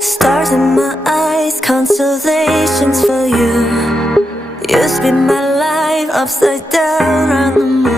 Stars in my eyes, constellations for you. You spin my life upside down on the moon.